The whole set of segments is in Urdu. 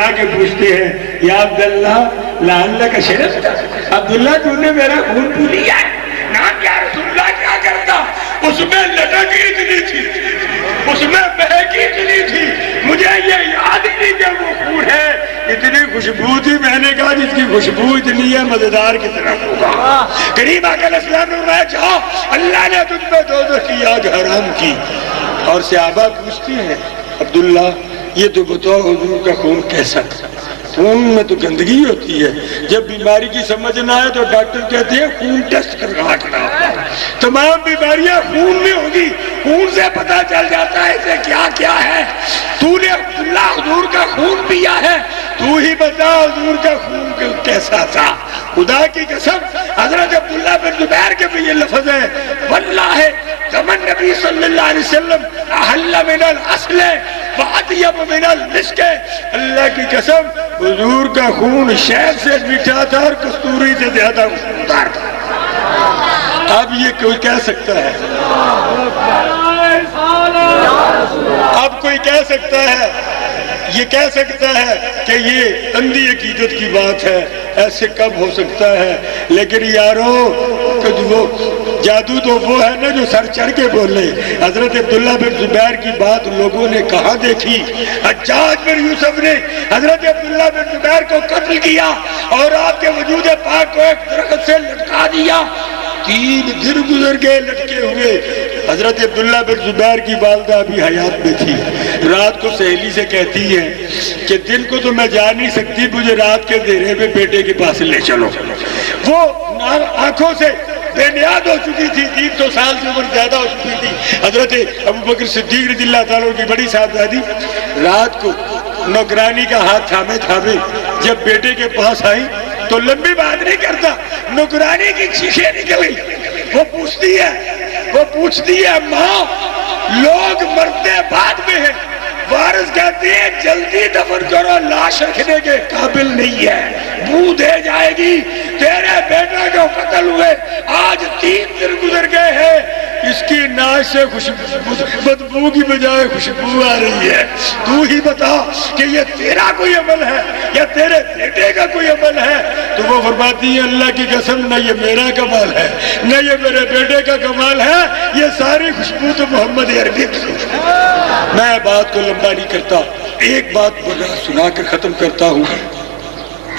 بلا کے پوچھتے ہیں یا عبداللہ لعلک شربت، عبداللہ تو نے میرا خون پی لیا ہے؟ نام یا رسول اللہ کیا کرتا؟ اس میں لٹک اتنی تھی، اس میں بہک اتنی تھی، مجھے یہ یاد ہی نہیں کہ وہ خون ہے، اتنی خوشبو تھی، میں نے کہا جس کی خوشبو اتنی ہے مزیدار کتنا ہوگا۔ کریم آقا علیہ السلام نے فرمایا جاؤ اللہ نے تجھ پہ دوزخ کی آگ حرام کی۔ اور صحابہ پوچھتی ہیں عبداللہ یہ تو بتاؤ حضور کا خون کیسا تھا؟ خون میں تو گندگی ہوتی ہے، جب بیماری کی سمجھ نہ آئے تو ڈاکٹر کہتے ہیں خون ٹیسٹ کروا کے لاؤ۔ تمام بیماریاں خون میں ہوگی، خون سے پتہ چل جاتا ہے اسے کیا کیا ہے۔ تو نے عبداللہ حضور کا خون پیا ہے، تو ہی بتا حضور کا خون کیسا تھا۔ خدا کی قسم حضرت عبداللہ بن زبیر کے بھی یہ لفظ ہے واللہ زمن نبی صلی اللہ علیہ وسلم احل من الاصل وعطیب من المسک، اللہ کی قسم حضور کا خون شہد سے میٹھا تھا اور کستوری سے زیادہ خوشبودار تھا۔ اب یہ کوئی کہہ سکتا ہے، اب کوئی کہہ سکتا ہے، یہ کہہ سکتا ہے کہ یہ اندھی عقیدت کی بات ہے، ایسے کب ہو سکتا ہے؟ لیکن یارو وہ جادو تو وہ ہے نا جو سر چڑھ کے بولے۔ حضرت عبداللہ بن زبیر کی بات لوگوں نے کہاں دیکھی؟ حجاج بن یوسف نے حضرت عبداللہ بن زبیر کو قتل کیا اور آپ کے وجود پاک کو ایک درخت سے لٹکا دیا، 3 دن گزر گئے لٹکے ہوئے۔ حضرت عبداللہ بن زبیر کی والدہ ابھی حیات میں تھی، رات کو سہیلی سے کہتی ہے کہ دن کو تو میں جا نہیں سکتی، مجھے رات کے اندھیرے میں بیٹے کے پاس لے چلو۔ وہ آنکھوں سے بے نیاد ہو چکی تھی، 300 سال سے عمر زیادہ ہو چکی تھی۔ حضرت ابوبکر صدیق رضی اللہ تعالیٰ کی بڑی صاحبزادی رات کو نوکرانی کا ہاتھ تھامے تھامے جب بیٹے کے پاس آئی تو لمبی بات نہیں کرتا، نوکرانی کی چیخیں نکل گئی۔ وہ پوچھتی ہے ماں لوگ مرتے بعد میں ہیں، وارث کہتے ہیں جلدی دفن کرو، لاش رکھنے کے قابل نہیں ہے، بو دے جائے گی، تیرے بیٹا کو قتل ہوئے آج 3 دن گزر گئے ہیں، اس کی ناش سے بدبو کی بجائے خوشبو آ رہی ہے، تو ہی بتا کہ یہ تیرا کوئی عمل ہے یا تیرے بیٹے کا کوئی عمل ہے؟ تو وہ فرماتی ہے اللہ کی قسم نہ یہ میرا کمال ہے نہ یہ میرے بیٹے کا کمال ہے، یہ ساری خوشبو تو محمد عربی کی۔ میں بات کو لمبا نہیں کرتا، ایک بات سنا کر ختم کرتا ہوں،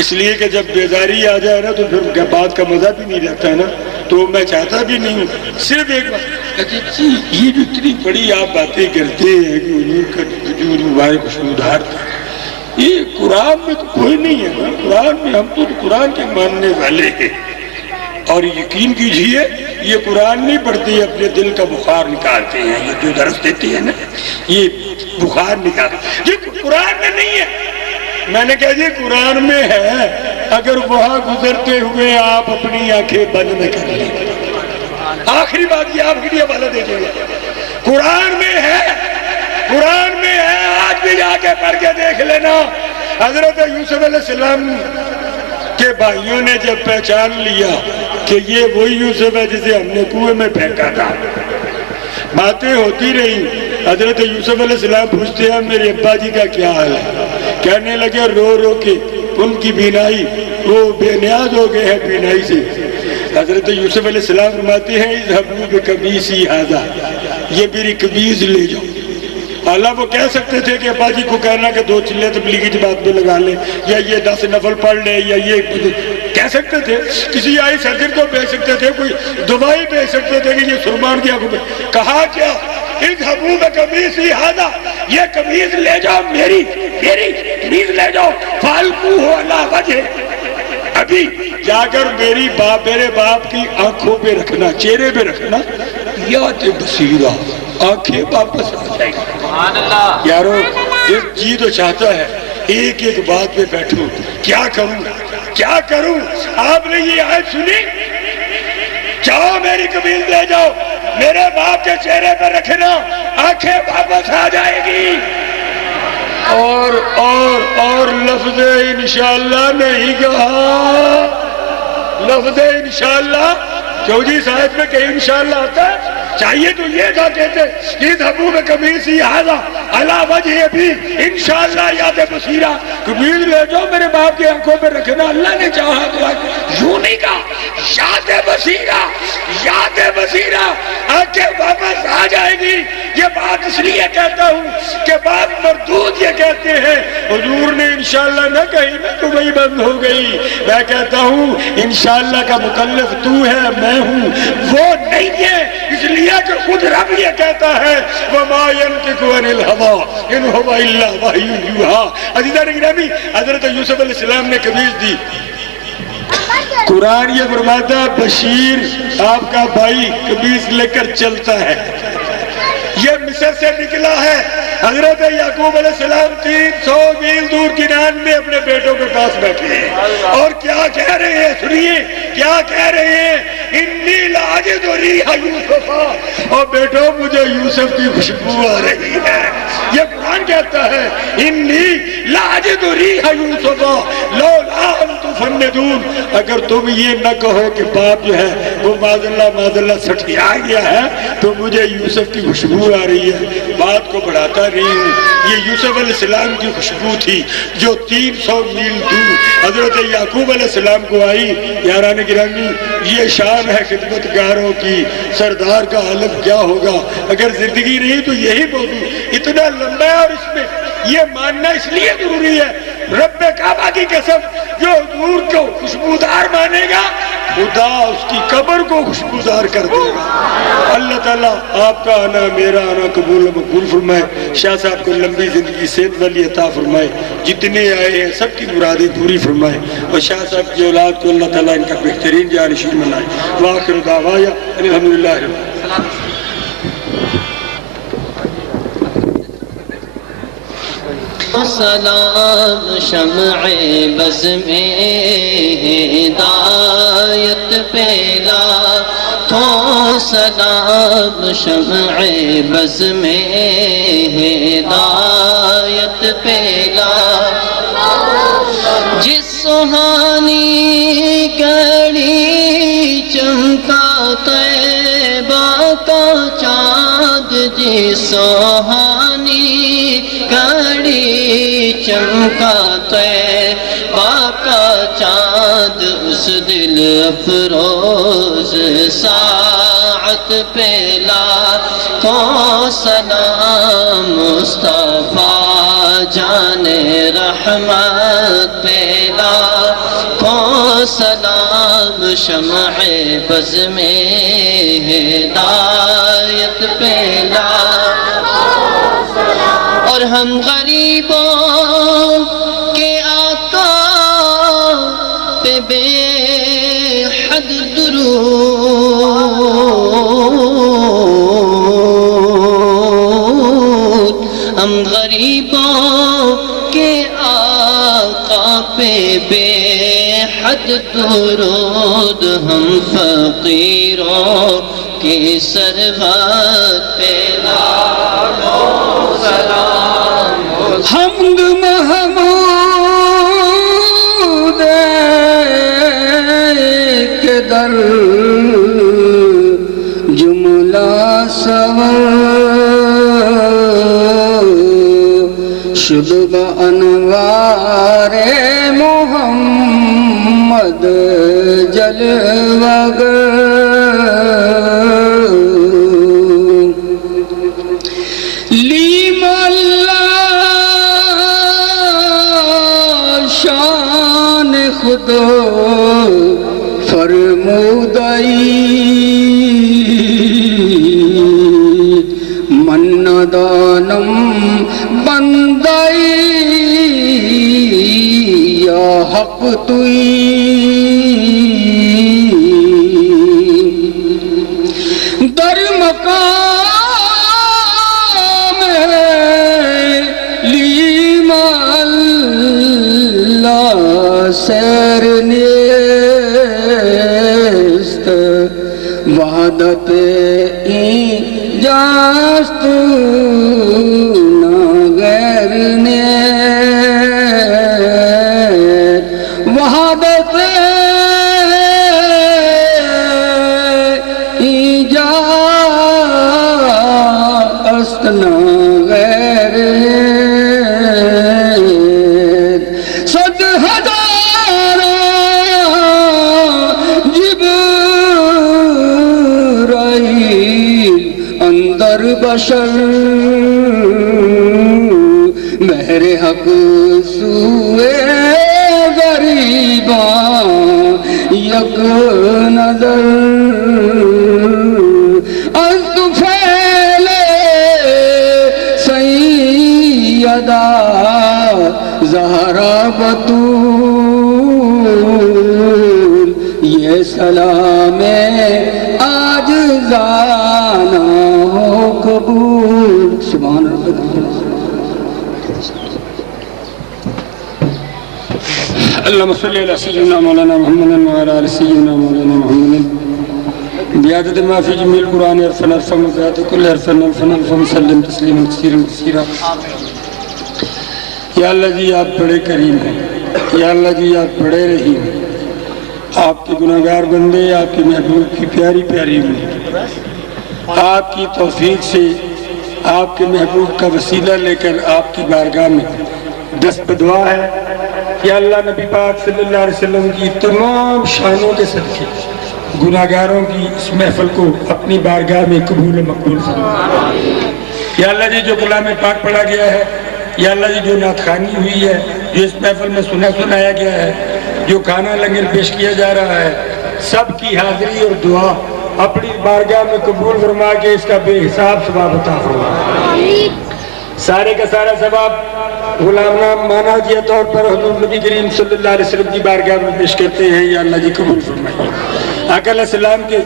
اس لیے کہ جب بیداری آ جائے نا تو پھر بات کا مزہ بھی نہیں رہتا ہے نا، تو میں چاہتا بھی نہیں ہوں، صرف ایک بات یہ جو اتنی بڑی آپ باتیں کرتے ہیں کہ حضور کا وجود مبارک خوشبودار تھا، یہ قرآن میں تو کوئی نہیں ہے نا، قرآن میں ہم تو قرآن کے ماننے والے ہیں، اور یقین کیجئے یہ قرآن نہیں پڑھتے اپنے دل کا بخار نکالتے ہیں، یہ جو درس دیتے ہیں نا یہ بخار نکالتے، یہ قرآن میں نہیں ہے۔ میں نے کہا جی قرآن میں ہے، اگر وہاں گزرتے ہوئے آپ اپنی آنکھیں بند نہ کر لیں، آخری بات یہ آپ کے لیے حوالہ دے دیں گے، قرآن میں ہے، قرآن میں ہے، آج بھی جا کے پڑھ کے دیکھ لینا۔ حضرت یوسف علیہ السلام کے بھائیوں نے جب پہچان لیا کہ یہ وہی یوسف ہے جسے ہم نے کنویں میں پھینکا تھا، باتیں ہوتی رہی، حضرت یوسف علیہ السلام پوچھتے ہیں میرے ابا جی کا کیا حال ہے؟ کہنے لگے رو رو کے ان کی بینائی، وہ بے نیاز ہو گئے ہیں بینائی سے۔ حضرت یوسف علیہ السلام فرماتے ہیں اذهبوا بقمیصی ھذا، یہ میری قمیض لے جاؤ۔ اللہ وہ کہہ سکتے تھے کہ ابا جی کو کہنا کہ 2 چلے تبلیغی جماعت میں لگا لیں یا یہ 10 نفل پڑھ لیں یا یہ کہہ سکتے تھے، کسی آئی سرجن کو بھیج سکتے تھے، کوئی دوائی بھیج سکتے تھے کہ یہ سرمان کی آنکھوں میں، کہا کیا اذهبوا بقمیصی ھذا، یہ قمیض لے جاؤ، میری قمیض لے جاؤ، فالقوہ علی وجہ، ابھی جا کر میرے باپ کی آنکھوں پہ رکھنا، چہرے پہ رکھنا، یاد بصیرہ، آنکھیں واپس آ جائیں گی۔ یارو جی تو چاہتا ہے ایک ایک بات پہ بیٹھوں، کیا کروں؟ آپ نے یہ آیت سنی؟ جاؤ میری قمیض لے جاؤ، میرے باپ کے چہرے پہ رکھنا، آنکھیں واپس آ جائے گی۔ اور لفظ انشاءاللہ نہیں کہا، لفظ انشاءاللہ کیوں جی صاحب میں کہیں انشاءاللہ آتا ہے؟ چاہیے تو یہ تھا کہتے اذهبوا بقمیصی ھذا علی وجہ ابی انشاءاللہ یاد بصیرہ، قمیص لے جاؤ میرے باپ کی آنکھوں پہ رکھنا، اللہ نے چاہا تو یوں نہیں کہا، یاد بصیرہ، یاد بصیرہ، آنکھیں واپس آ جائے گی۔ یہ بات اس لیے کہتا ہوں کہ بات مردود یہ کہتے ہیں حضور نے انشاءاللہ نہ کہی میں تو وہی بند ہو گئی، میں کہتا ہوں انشاءاللہ کا مکلف تو ہے میں ہوں، وہ نہیں ہے، اس لیے کہ خود رب یہ کہتا ہے وَمَا يَنْطِقُ عَنِ الْهَوَىٰ إِنْ هُوَ إِلَّا وَحْيٌ يُوحَىٰ۔ عزیزان گرامی، حضرت یوسف علیہ السلام نے قمیص دی، قرآن یہ فرماتا ہے بشیر آپ کا بھائی قمیص لے کر چلتا ہے، یہ مصر سے نکلا ہے، حضرت یعقوب علیہ السلام 300 میل دور کنعان میں اپنے بیٹوں کے پاس بیٹھے ہیں، اور کیا کہہ رہے ہیں سنیے، کیا کہہ رہے ہیں، انی لاجد ریح یوسف، اور بیٹوں مجھے یوسف کی خوشبو آ رہی ہے۔ یہ قرآن کہتا ہے انی لاجد ریح یوسف لولا ان تفندون، اگر تم یہ نہ کہو کہ باپ جو ہے وہ معاذ اللہ سٹھیا گیا ہے تو مجھے یوسف کی خوشبو آ رہی ہے، بات کو بڑھاتا نہیں ہوں، یہ یوسف علیہ السلام کی خوشبو تھی جو 300 میل دور حضرت یعقوب علیہ السلام کو آئی۔ یاران گرامی، یہ شان ہے خدمتگاروں کی، سردار کا عالم کیا ہوگا اگر زندگی رہی تو یہی موضوع اتنا لمبا ہے، اور اس میں یہ ماننا اس لیے ضروری ہے، رب کعبہ کی قسم جو حضور کو خوشبودار مانے گا خدا اس کی قبر کو خوشبودار کر دے گا۔ اللہ تعالیٰ آپ کا آنا میرا آنا قبول و مقبول فرمائے، شاہ صاحب کو لمبی زندگی صحت والی عطا فرمائے، جتنے آئے ہیں سب کی مرادیں پوری فرمائے، اور شاہ صاحب کی اولاد کو اللہ تعالیٰ ان کا بہترین جانشین بنائے۔ وآخر دعوایا الحمدللہ رب العالمین۔ سلام شمع بز میں ہدایت پھیلا، تو سلام شمع بز میں ہدایت پھیلا، جس سہانی گھڑی چمکا طیبہ کا چاند، جس سہانی گھڑی چمکا طیبہ کا چاند، اس دل افروز ساعت پھیلا، تو سلام مصطفیٰ جان رحمت پھیلا، تو سلام شمع بز میں ہدایت پھیلا، اور ہم غریبوں کے آقا پہ بے حد درود، ہم غریبوں کے آقا پہ بے حد درود، ہم فقیروں کی سرحد پہ لاکھوں سلام، حمد محمود کے در جملہ سور شد بانوار محمد جلوگر، لیم اللہ شان خود فرمودائی، من دانم بندائی یا حق توئی، در مقام لیم اللہ سیر نیست، وحدت ایجاست نا غیر نیست، وحدت ایجاست صد ہزارہ جبرائیل اندر بشر مہر حق سوئے غریباں یک نظر انت پھیلے سیدہ زہرا بطول یہ سلام آج زانا ہو قبول سبحان رب اللهم صل على سيدنا مولانا محمد وعلى آل سيدنا مولانا محمد بعدد ما في جميع القرآن حرفا حرفا وبعد كل حرف حرفا حرفا وسلم تسليما كثيرا كثيرا یا اللہ جی آپ بڑے کریم ہیں، یا اللہ جی آپ بڑے رحیم ہیں، آپ کے گناہگار بندے آپ کے محبوب کی پیاری پیاری امت آپ کی توفیق سے آپ کے محبوب کا وسیلہ لے کر آپ کی بارگاہ میں دست بدعا ہے کہ اللہ نبی پاک صلی اللہ علیہ وسلم کی تمام شانوں کے صدقے گناہگاروں کی اس محفل کو اپنی بارگاہ میں قبول و مقبول فرما۔ یا اللہ جی جو کلام پاک پڑھا گیا ہے، یا اللہ جی جو نعت خوانی ہوئی ہے، جو اس محفل میں سنایا گیا ہے، جو کھانا لنگر پیش کیا جا رہا ہے، سب کی حاضری اور دعا اپنی بارگاہ میں قبول فرما کے اس کا بے حساب ثواب عطا فرما۔ سارے کا سارا ثواب غلام نام مانا جی طور پر حضور نبی کریم صلی اللہ علیہ وسلم کی بارگاہ میں پیش کرتے ہیں، یا اللہ جی قبول فرمائیے۔ آقا علیہ السلام کے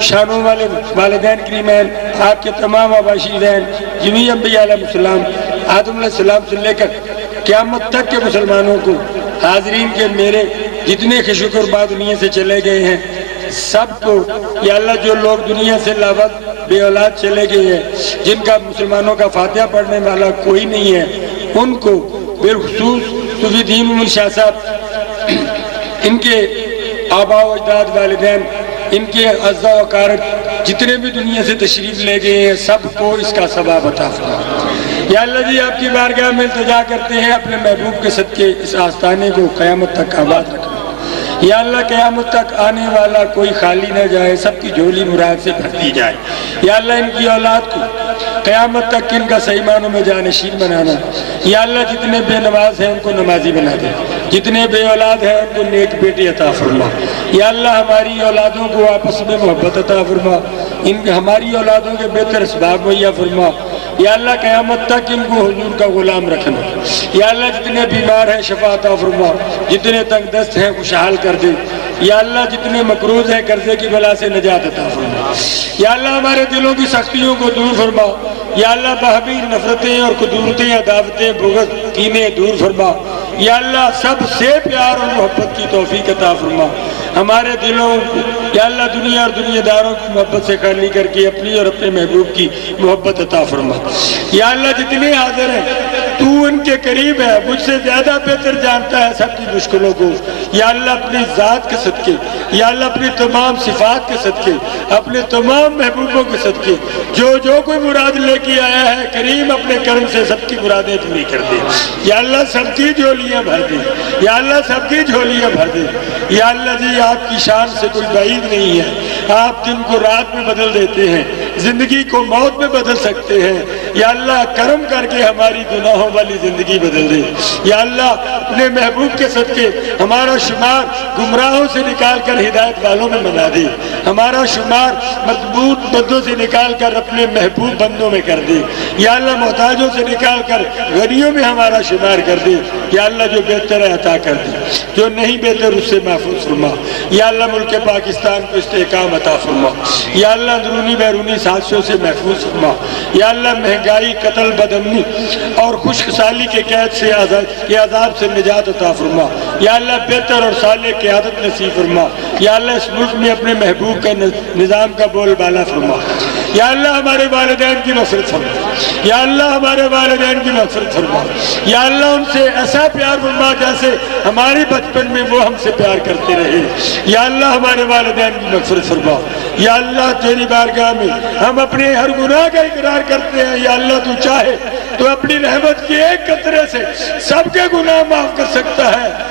شانوں والے والدین کریمین، آپ کے تمام آباشیدین، جميع انبیاء علیہ السلام، آدم علیہ السلام سے لے کر قیامت تک کے مسلمانوں کو، حاضرین کے میرے جتنے کے شکر بعد دنیا سے چلے گئے ہیں سب کو، یا اللہ جو لوگ دنیا سے لاوت بے اولاد چلے گئے ہیں، جن کا مسلمانوں کا فاتحہ پڑھنے والا کوئی نہیں ہے، ان کو بالخصوص صوفی دین محمد شاہ صاحب، ان کے آباء و اجداد والدین، ان کے اعزاء و اقارب جتنے بھی دنیا سے تشریف لے گئے ہیں سب کو اس کا ثواب عطا فرما۔ یا اللہ جی آپ کی بارگاہ میں التجا کرتے ہیں اپنے محبوب کے صدقے اس آستانے کو قیامت تک آباد رکھنا۔ یا اللہ قیامت تک آنے والا کوئی خالی نہ جائے، سب کی جھولی مراد سے بھر دی جائے۔ یا اللہ ان کی اولاد کو قیامت تک ان کا صحیح معنوں میں جانشین بنانا۔ یا اللہ جتنے بے نماز ہیں ان کو نمازی بنا دے، جتنے بے اولاد ہیں ان کو نیک بیٹی عطا فرما۔ یا اللہ ہماری اولادوں کو آپس میں محبت عطا فرما، ہماری اولادوں کے بہتر اسباب مہیا فرما۔ یا اللہ قیامت تک ان کو حضور کا غلام رکھنا۔ یا اللہ جتنے بیمار ہیں شفا عطا فرما، جتنے تنگ دست ہیں خوشحال کر دے۔ یا اللہ جتنے مقروض ہیں قرضے کی بلا سے نجات عطا فرما۔ یا اللہ ہمارے دلوں کی سختیوں کو دور فرما۔ یا اللہ باہمی نفرتیں اور قدورتیں، عداوتیں، بغض، کینے دور فرما۔ یا اللہ سب سے پیار اور محبت کی توفیق عطا فرما۔ ہمارے دلوں کو یا اللہ دنیا اور دنیا داروں کی محبت سے خالی کر کے اپنی اور اپنے محبوب کی محبت عطا فرما۔ یا اللہ جتنے حاضر ہیں تو ان کے قریب ہے، مجھ سے زیادہ بہتر جانتا ہے سب کی مشکلوں کو۔ یا اللہ اپنی ذات کے صدقے، یا اللہ اپنی تمام صفات کے صدقے، اپنے تمام محبوبوں کے صدقے جو کوئی مراد لے کے آیا ہے کریم اپنے کرم سے سب کی مرادیں پوری کر دے۔ یا اللہ سب کی جھولیاں بھر دے، یا اللہ سب کی جھولیاں بھر دے۔ یا اللہ جی آپ کی شان سے کوئی بعید نہیں ہے، آپ دن کو رات میں بدل دیتے ہیں، زندگی کو موت میں بدل سکتے ہیں۔ یا اللہ کرم کر کے ہماری گناہوں والی زندگی بدل دے۔ یا اللہ اپنے محبوب کے صدقے ہمارا شمار گمراہوں سے نکال کر ہدایت والوں میں بنا دے، ہمارا شمار مضبوط بندوں سے نکال کر اپنے محبوب بندوں میں کر دے۔ یا اللہ محتاجوں سے نکال کر غنیوں میں ہمارا شمار کر دے۔ یا اللہ جو بہتر ہے عطا کر دے، جو نہیں بہتر اس سے محفوظ فرما۔ یا اللہ ملک پاکستان کو استحکام عطا فرما۔ یا اللہ اندرونی بیرونی سازشوں سے محفوظ فرما۔ یا اللہ مہنگائی، قتل، بدامنی اور خشک سالی کے قید سے عذاب سے نجات عطا فرما۔ یا اللہ بہتر اور صالح قیادت نصیب فرما۔ یا اللہ اس ملک میں اپنے محبوب کا نظام کا بول بالا فرما۔ یا اللہ ہمارے والدین کی مغفرت فرما۔ یا اللہ ہمارے والدین کی مغفرت فرما۔ یا اللہ ان سے ایسا پیار فرما جیسے ہماری بچپن میں وہ ہم سے پیار کرتے رہے۔ یا اللہ ہمارے والدین کی مغفرت فرما۔ یا اللہ تیری بارگاہ میں ہم اپنے ہر گناہ کا اقرار کرتے ہیں۔ یا اللہ تو چاہے تو اپنی رحمت کی ایک قطرے سے سب کے گناہ معاف کر سکتا ہے۔